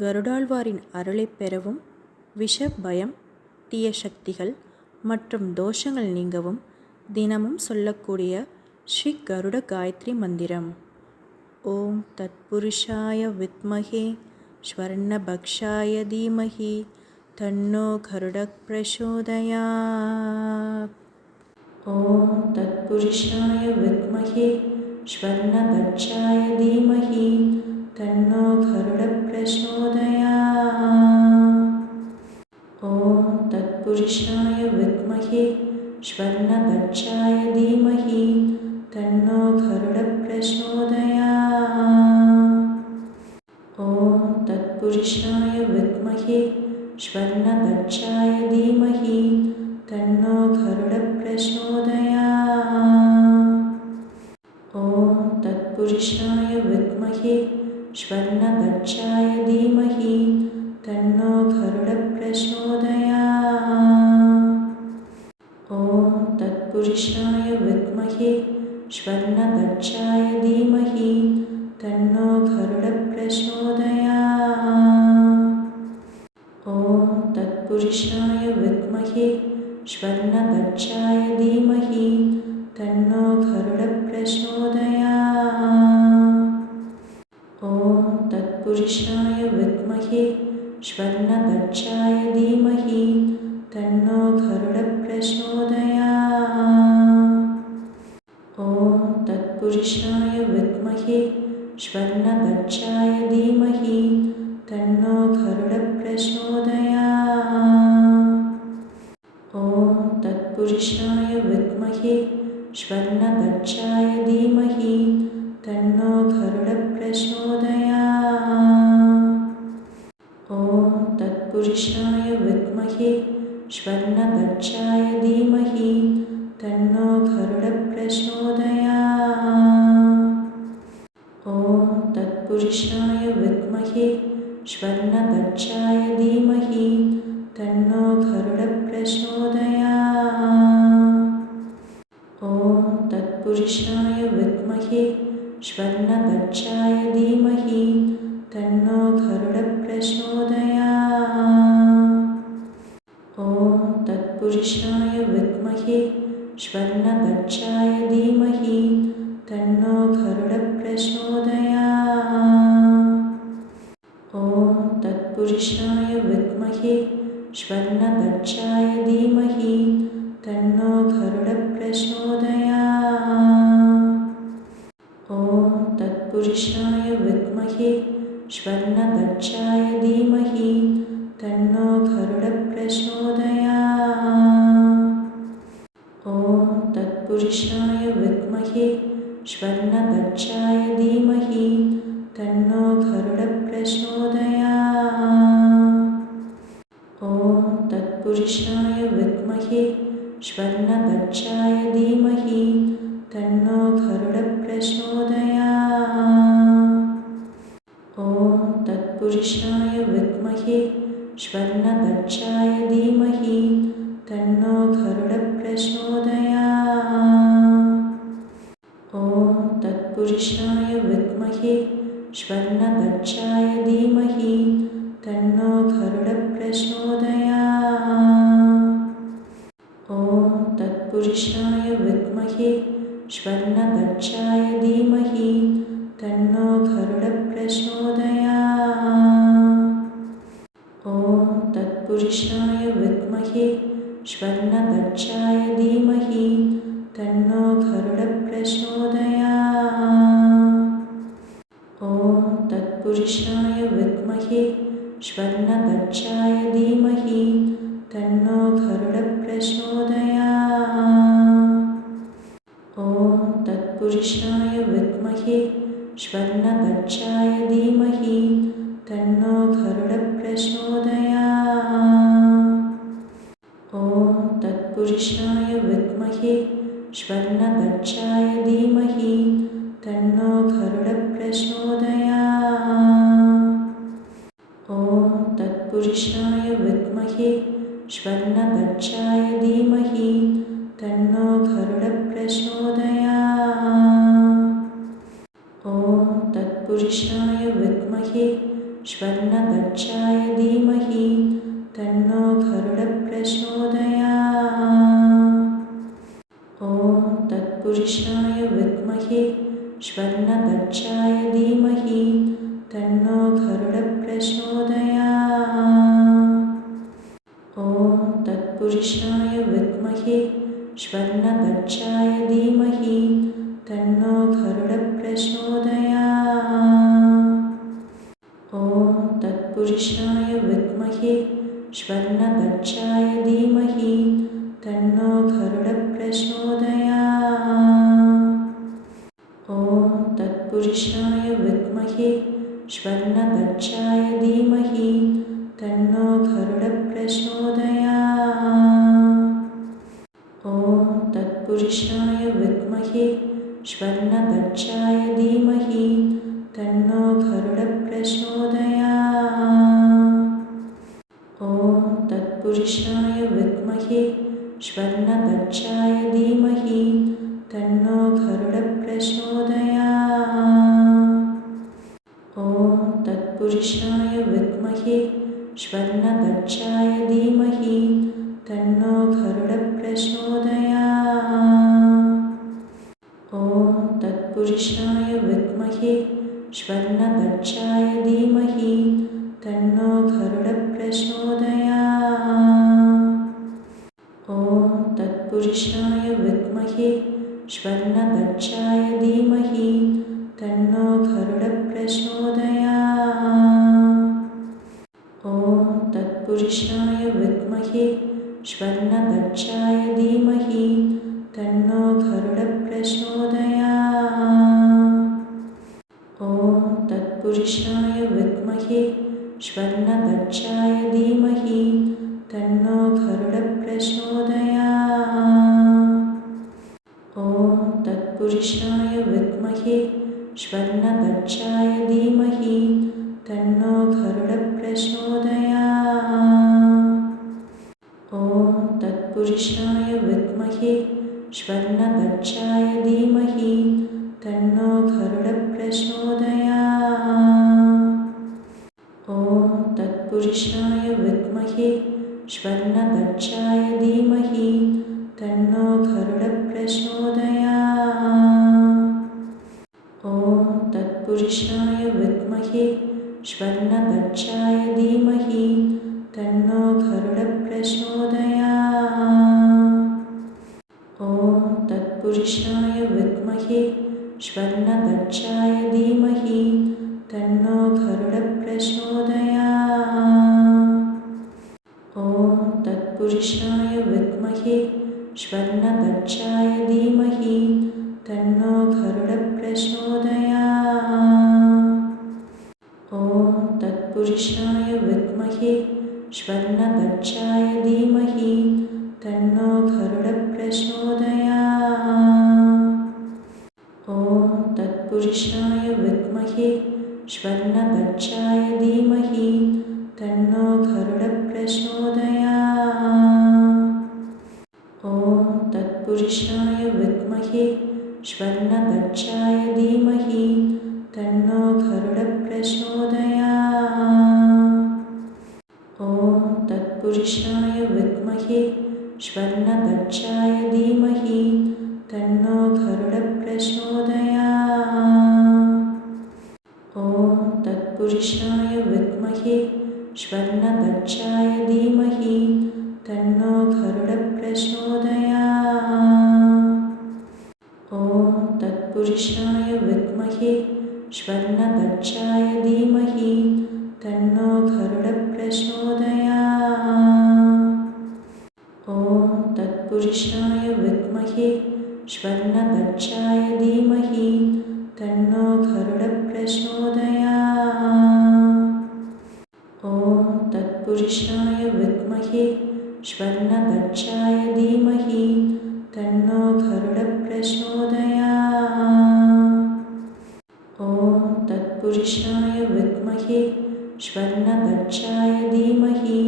கருடாழ்வாரின் அருளைப் பெறவும் விஷ பயம், தீய சக்திகள் மற்றும் தோஷங்கள் நீங்கவும் தினமும் சொல்லக்கூடிய ஸ்ரீ கருட காயத்ரி மந்திரம். ஓம் தத்புருஷாய வித்மஹே ஸ்வர்ணபக்ஷாய தீமஹி தன்னோ கருடக் பிரசோதயாத். ஓம் தத்புருஷாய வித்மஹே ஸ்வர்ணபக்ஷாய தீமஹி தன்னோ கருடக் பிரசோதயாத். ஓம் தத்புருஷாய வித்மஹே ஸ்வர்ணபக்ஷாய தீமஹி தன்னோ கருடக் பிரசோதயாத். ஓம் தத்புருஷாய வித்மஹே ஸ்வர்ணபக்ஷாய தீமஹி தன்னோ கருடக் பிரசோதயாத். ஓம் தத்புருஷாய வித்மஹே ஸ்வர்ணபக்ஷாய தீமஹி தன்னோ கருடக் பிரசோதயாத். ஓம் தத்புருஷாய வித்மஹே ஸ்வர்ணபக்ஷாய தீமஹி தன்னோ கருடக் பிரசோதயாத். ஓம் தத்புருஷாய வித்மஹே ஸ்வர்ணபக்ஷாய தீமஹி தன்னோ கருடக் பிரசோதயாத். ஓம் தத்புருஷாய வித்மஹே ஸ்வர்ணபக்ஷாய தீமஹி தன்னோ கருடக் பிரசோதயாத். ஓம் தத்புருஷாய வித்மஹே ஸ்வர்ணபக்ஷாய தீமஹி தன்னோ கருடக் பிரசோதயாத். ஓம் தத்புருஷாய வித்மஹே ஸ்வர்ணபக்ஷாய தீமஹி தன்னோ கருடக் பிரசோதயாத். ஓம் தத்புருஷாய வித்மஹே ஸ்வர்ணபக்ஷாய தீமஹி தன்னோ கருடக் பிரசோதயாத். ஓம் தத்புருஷாய வித்மஹே ஸ்வர்ணபக்ஷாய தீமஹி தன்னோ கருடக் பிரசோதயாத். ஓம் தத்புருஷாய வித்மஹே ஸ்வர்ணபக்ஷாய தீமஹி தன்னோ கருடக் பிரசோதயாத். ஓம் தத்புருஷாய வித்மஹே ஸ்வர்ணபக்ஷாய தீமஹி தன்னோ கருடக் பிரசோதயாத். ஓம் தத்புருஷாய வித்மஹே ஸ்வர்ணபக்ஷாய தீமஹி தன்னோ கருடக் பிரசோதயாத். ஓம் தத்புருஷாய வித்மஹே ஸ்வர்ணபக்ஷாய தீமஹி தன்னோ கருடக் பிரசோதயாத். ஓம் தத்புருஷாய வித்மஹே ஸ்வர்ணபக்ஷாய தீமஹி தன்னோ கருடக் பிரசோதயாத். ஓம் தத்புருஷாய வித்மஹே ஸ்வர்ணபக்ஷாய தீமஹி தன்னோ கருடக் பிரசோதயாத். ஓம் தத்புருஷாய வித்மஹே ஸ்வர்ணபக்ஷாய தீமஹி தன்னோ கருடக் பிரசோதயாத். ஓம் தத்புருஷாய வித்மஹே ஸ்வர்ணபக்ஷாய தீமஹி தன்னோ கருடக் பிரசோதயாத். ஓம் தத்புருஷாய வித்மஹே ஸ்வர்ணபக்ஷாய தீமஹி தன்னோ கருடக் பிரசோதயாத். ஓம் தத்புருஷாய வித்மஹே ஸ்வர்ணபக்ஷாய தீமஹி தன்னோ கருடக் பிரசோதயாத். ஓம் தத்புருஷாய வித்மஹே ஸ்வர்ணபக்ஷாய தீமஹி தன்னோ கருடக் பிரசோதயாத். ஓம் தத்புருஷாய வித்மஹே ஸ்வர்ணபக்ஷாய தீமஹி தன்னோ கருடக் பிரசோதயாத். ஓம் தத்புருஷாய வித்மஹே ஸ்வர்ணபக்ஷாய தீமஹி தன்னோ கருடக் பிரசோதயாத். ஓம் தத்புருஷாய வித்மஹே ஸ்வர்ணபக்ஷாய தீமஹி தன்னோ கருடக் பிரசோதயாத். ஓம் தத்புருஷாய வித்மஹே श्वर्णभक्षाय धीमहि तन्नो गरुडप्रचोदयात्। ॐ तत्पुरुषाय विद्महे श्वर्णभक्षाय धीमहि तन्नो गरुडप्रचोदयात्। ॐ तत्पुरुषाय विद्महे श्वर्णभक्षाय धीमहि तन्नो गरुडप्रचोदयात्। ॐ तत्पुरुषाय विद्महे श्वर्णभक्षाय धीमहि तन्नो गरुडप्रचोदयात्। ॐ तत्पुरुषाय विद्महे श्वर्णभक्षाय धीमहि तन्नो गरुडप्रचोदयात्। ॐ तत्पुरुषाय विद्महे श्वर्णभक्षाय धीमहि तन्नो गरुडप्रचोदयात्। ॐ तत्पुरुषाय विद्महे श्वर्णभक्षाय धीमहि तन्नो गरुडप्रचोदयात्। ॐ तत्पुरुषाय विद्महे श्वर्णभक्षाय धीमहि तन्नो गरुडप्रचोदयात्। ॐ तत्पुरुषाय विद्महे श्वर्णभक्षाय धीमहि तन्नो गरुडप्रचोदयात्। ॐ तत्पुरुषाय विद्महे श्वर्णभक्षाय धीमहि तन्नो गरुडप्रचोदयात्। ॐ तत्पुरुषाय विद्महे श्वर्णभक्षाय धीमहि तन्नो गरुडप्रचोदयात्। ॐ तत्पुरुषाय विद्महे श्वर्णभक्षाय धीमहि तन्नो गरुडप्रचोदयात्। ॐ तत्पुरुषाय विद्महे श्वर्णभक्षाय धीमहि तन्नो गरुडप्रचोदयात्। ॐ तत्पुरुषाय विद्महे श्वर्णभक्षाय धीमहि तन्नो गरुडप्रचोदयात्। ॐ तत्पुरुषाय विद्महे श्वर्णभक्षाय धीमहि तन्नो गरुडप्रचोदयात्। ॐ तत्पुरुषाय विद्महे श्वर्णभक्षाय धीमहि तन्नो गरुडप्रचोदयात्। ॐ तत्पुरुषाय विद्महे श्वर्णभक्षाय धीमहि तन्नो गरुडप्रचोदयात्। ॐ तत्पुरुषाय विद्महे श्वर्णभक्षाय धीमहि तन्नो गरुडप्रचोदयात्। ॐ तत्पुरुषाय विद्महे श्वर्णभक्षाय धीमहि तन्नो गरुडप्रचोदयात्। ॐ तत्पुरुषाय विद्महे श्वर्णभक्षाय धीमहि तन्नो गरुडप्रचोदयात्। ॐ तत्पुरुषाय विद्महे श्वर्णभक्षाय धीमहि तन्नो गरुडप्रचोदयात्। ॐ तत्पुरुषाय विद्महे श्वर्णभक्षाय धीमहि तन्नो गरुडप्रचोदयात्। ॐ तत्पुरुषाय विद्महे श्वर्णभक्षाय धीमहि तन्नो गरुडप्रचोदयात्। ॐ तत्पुरुषाय विद्महे श्वर्णभक्षाय धीमहि तन्नो गरुडप्रचोदयात्। ॐ तत्पुरुषाय विद्महे श्वर्णभक्षाय धीमहि तन्नो गरुडप्रचोदयात्। ॐ तत्पुरुषाय विद्महे श्वर्णभक्षाय धीमहि तन्नो गरुडप्रचोदयात्। ॐ तत्पुरुषाय विद्महे श्वर्णभक्षाय धीमहि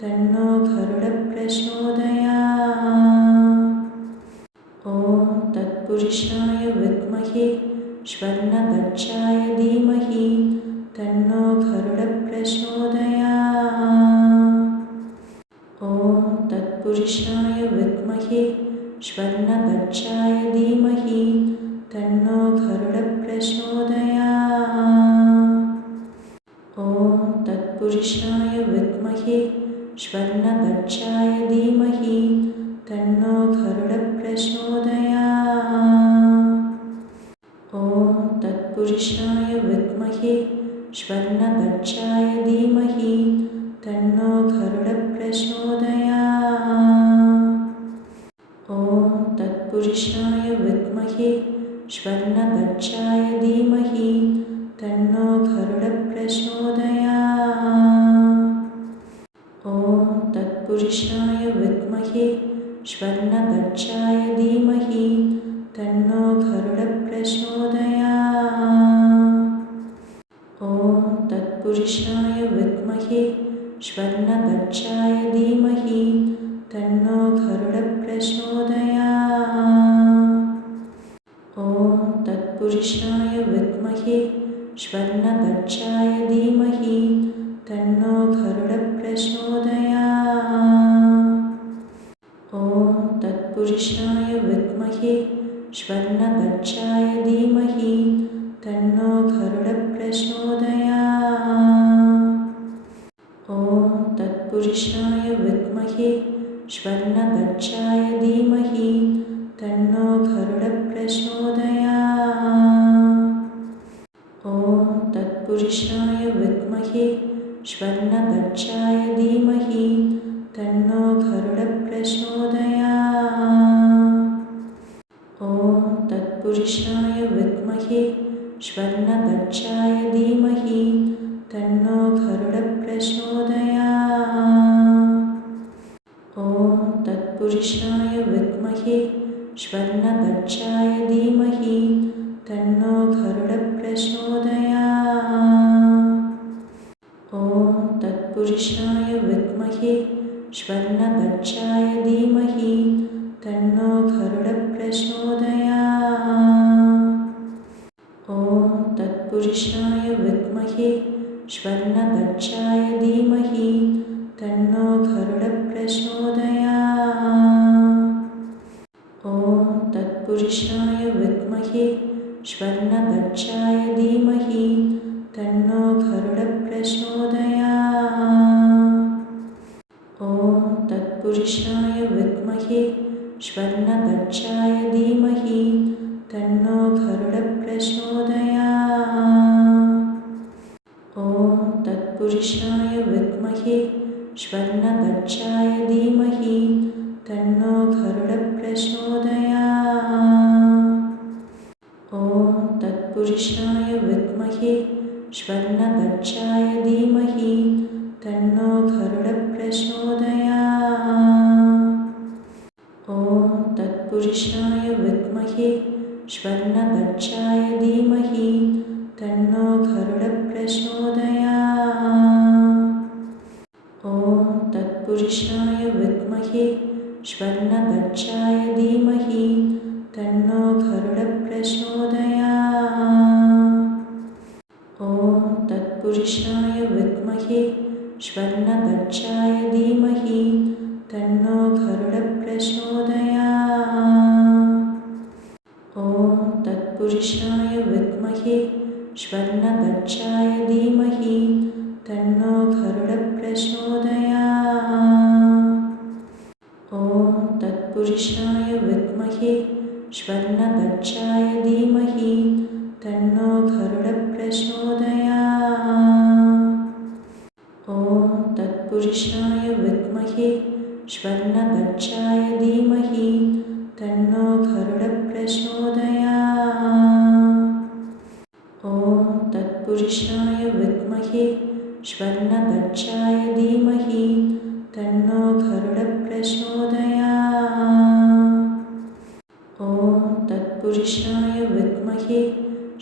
तन्नो गरुडप्रचोदयात्। ॐ तत्पुरुषाय विद्महे श्वर्णभक्षाय धीमहि तन्नो गरुडप्रचोदयात्। तत्पुरुषाय विद्महे स्वर्णभक्षाय धीमहि तन्नो गरुडः प्रचोदयात्। ॐ तत्पुरुषाय विद्महे स्वर्णभक्षाय धीमहि तन्नो गरुडः प्रचोदयात्। ॐ तत्पुरुषाय विद्महे स्वर्णभक्षाय धीमहि तन्नो गरुडः प्रचोदयात्। ॐ तत्पुरुषाय विद्महे स्वर्णभक्षाय धीमहि तन्नो गरुडः प्रचोदयात्। ॐ तत्पुरुषाय विद्महे स्वर्णभक्षाय धीमहि तन्नो गरुडः प्रचोदयात्। ॐ तत्पुरुषाय विद्महे स्वर्णभक्षाय धीमहि तन्नो गरुडः प्रचोदयात्। ॐ तत्पुरुषाय विद्महे स्वर्णभक्षाय धीमहि तन्नो गरुडः प्रचोदयात्। ॐ तत्पुरुषाय विद्महे स्वर्णभक्षाय धीमहि तन्नो गरुडः प्रचोदयात्। ॐ तत्पुरुषाय विद्महे स्वर्णभक्षाय धीमहि तन्नो गरुडः प्रचोदयात्। ॐ तत्पुरुषाय विद्महे स्वर्णभक्षाय धीमहि तन्नो गरुडः प्रचोदयात्। ॐ तत्पुरुषाय विद्महे स्वर्णभक्षाय धीमहि तन्नो गरुडः प्रचोदयात्। ॐ तत्पुरुषाय विद्महे स्वर्णभक्षाय धीमहि तन्नो गरुडः प्रचोदयात्। ॐ तत्पुरुषाय विद्महे स्वर्णभक्षाय धीमहि तन्नो गरुडः प्रचोदयात्। ॐ तत्पुरुषाय विद्महे स्वर्णभक्षाय धीमहि तन्नो गरुडः प्रचोदयात्। ॐ तत्पुरुषाय विद्महे स्वर्णभक्षाय धीमहि तन्नो गरुडः प्रचोदयात्। ॐ तत्पुरुषाय विद्महे स्वर्णभक्षाय धीमहि तन्नो गरुडः प्रचोदयात्। ॐ तत्पुरुषाय विद्महे स्वर्णभक्षाय धीमहि तन्नो गरुडः प्रचोदयात्। ॐ तत्पुरुषाय विद्महे स्वर्णभक्षाय धीमहि तन्नो गरुडः प्रचोदयात्। ॐ तत्पुरुषाय विद्महे स्वर्णभक्षाय धीमहि तन्नो गरुडः प्रचोदयात्। ॐ तत्पुरुषाय विद्महे स्वर्णभक्षाय धीमहि तन्नो गरुडः प्रचोदयात्। ॐ तत्पुरुषाय विद्महे स्वर्णभक्षाय धीमहि तन्नो गरुडः प्रचोदयात्। ॐ तत्पुरुषाय विद्महे स्वर्णभक्षाय धीमहि तन्नो गरुडः प्रचोदयात्। ॐ तत्पुरुषाय विद्महे स्वर्णभक्षाय धीमहि तन्नो गरुडः प्रचोदयात्। ॐ तत्पुरुषाय विद्महे स्वर्णभक्षाय धीमहि तन्नो गरुडः प्रचोदयात्। ॐ तत्पुरुषाय विद्महे स्वर्णभक्षाय धीमहि तन्नो गरुडः प्रचोदयात्। ॐ तत्पुरुषाय विद्महे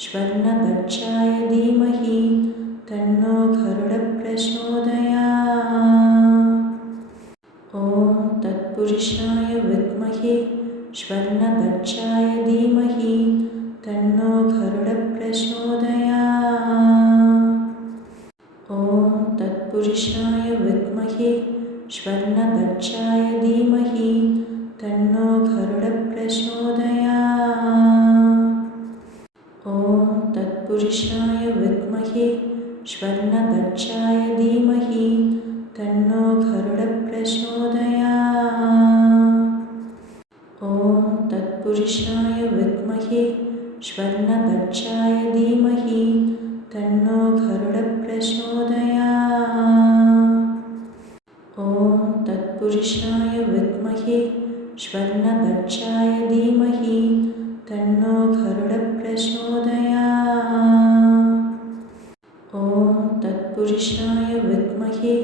स्वर्णभक्षाय धीमहि तन्नो गरुडः प्रचोदयात्। ॐ तत्पुरुषाय विद्महे स्वर्णभक्षाय धीमहि तन्नो गरुडः प्रचोदयात्। ॐ तत्पुरुषाय विद्महे श्वर्णभक्षाय धीमहि तन्नो गरुडप्रचोदयात्। ॐ तत्पुरुषाय विद्महे श्वर्णभक्षाय धीमहि तन्नो गरुडप्रचोदयात्। ॐ तत्पुरुषाय विद्महे श्वर्णभक्षाय धीमहि तन्नो गरुडप्रचोदयात्। ॐ तत्पुरुषाय विद्महे श्वर्णभक्षाय धीमहि तन्नो गरुडप्रचोदयात्। ॐ तत्पुरुषाय विद्महे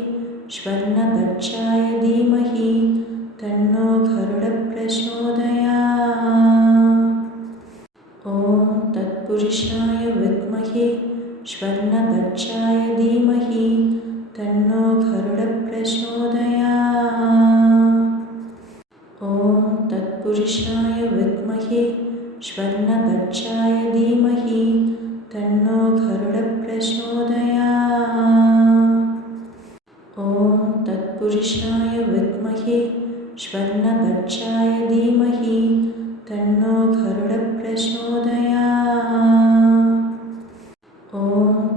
श्वर्णभक्षाय धीमहि तन्नो गरुडप्रचोदयात्। ॐ तत्पुरुषाय विद्महे श्वर्णभक्षाय धीमहि तन्नो गरुडप्रचोदयात्। ॐ तत्पुरुषाय विद्महे श्वर्णभक्षाय धीमहि तन्नो गरुडप्रचोदयात्। ॐ तत्पुरुषाय विद्महे श्वर्णभक्षाय धीमहि तन्नो गरुडप्रचोदयात्। ॐ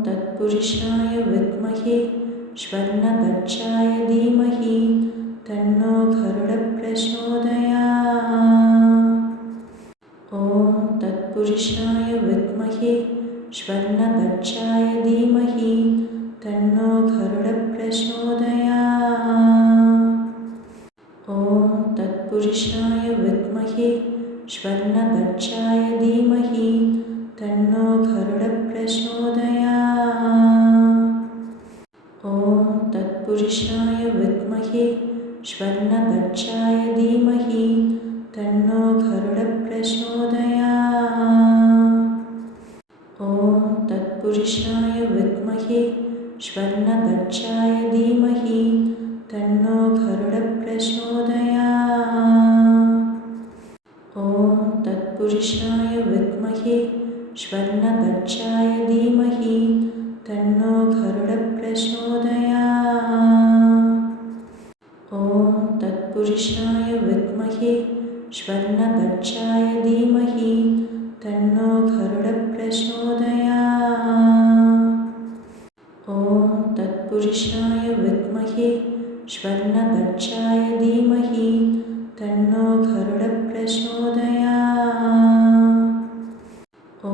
तत्पुरुषाय विद्महे श्वर्णभक्षाय धीमहि तन्नो गरुडप्रचोदयात्। ॐ तत्पुरुषाय विद्महे श्वर्णभक्षाय धीमहि तन्नो गरुडप्रचोदयात्। ॐ तत्पुरुषाय विद्महे श्वर्णभक्षाय धीमहि तन्नो गरुडप्रचोदयात्। ॐ तत्पुरुषाय विद्महे श्वर्णभक्षाय धीमहि तन्नो गरुडप्रचोदयात्। ॐ तत्पुरुषाय विद्महे श्वर्णभक्षाय धीमहि तन्नो गरुडप्रचोदयात्। ॐ तत्पुरुषाय विद्महे श्वर्णभक्षाय धीमहि तन्नो गरुडप्रचोदयात्। ॐ तत्पुरुषाय विद्महे श्वर्णभक्षाय धीमहि तन्नो गरुडप्रचोदयात्। ॐ तत्पुरुषाय विद्महे श्वर्णभक्षाय धीमहि तन्नो गरुडप्रचोदयात्। ॐ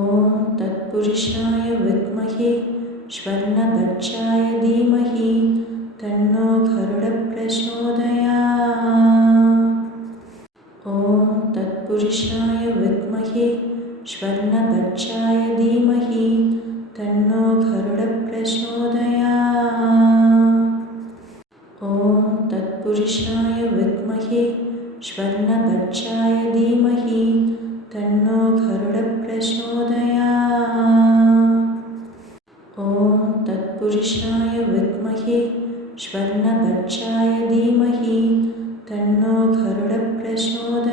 तत्पुरुषाय विद्महे श्वर्णभक्षाय धीमहि तन्नो गरुडप्रचोदयात्। ॐ तत्पुरुषाय विद्महे श्वर्णभक्षाय धीमहि तन्नो गरुडप्रचोदयात्। ॐ तत्पुरुषाय विद्महे श्वर्णभक्षाय धीमहि तन्नो गरुडप्रचोदयात्। ॐ तत्पुरुषाय विद्महे श्वर्णभक्षाय धीमहि तन्नो गरुडप्रचोदयात्।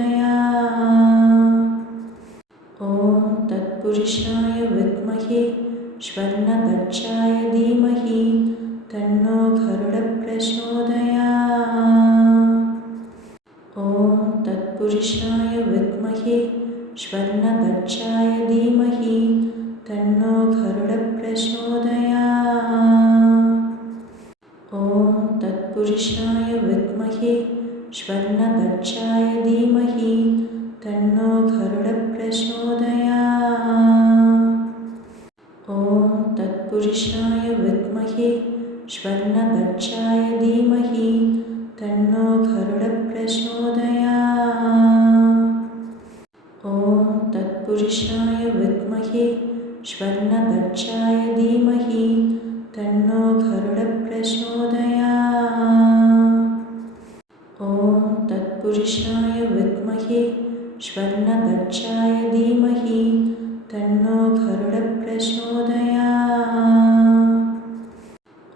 ॐ तत्पुरुषाय विद्महे श्वर्णभक्षाय धीमहि तन्नो गरुडप्रचोदयात्। ॐ तत्पुरुषाय विद्महे श्वर्णभक्षाय धीमहि तन्नो गरुडप्रचोदयात्। ॐ तत्पुरुषाय विद्महे श्वर्णभक्षाय धीमहि तन्नो गरुडप्रचोदयात्। ॐ तत्पुरुषाय विद्महे श्वर्णभक्षाय धीमहि तन्नो गरुडप्रचोदयात्। ॐ तत्पुरुषाय विद्महे श्वर्णभक्षाय धीमहि तन्नो गरुडप्रचोदयात्। ॐ तत्पुरुषाय विद्महे श्वर्णभक्षाय धीमहि तन्नो गरुडप्रचोदयात्।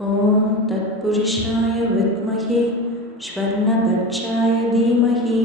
ॐ तत्पुरुषाय विद्महे श्वर्णभक्षाय धीमहि